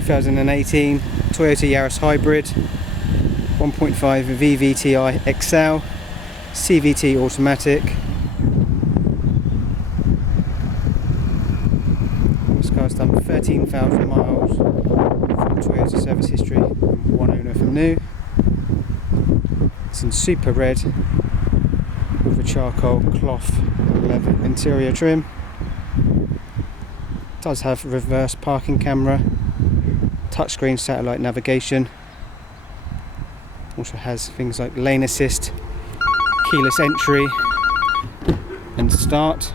2018 Toyota Yaris Hybrid, 1.5 VVT-i XL, CVT automatic. This car's done 13,000 miles from Toyota service history, one owner from new. It's in super red with a charcoal cloth leather interior trim. Does have reverse parking camera, touchscreen satellite navigation. Also has things like lane assist, keyless entry and start.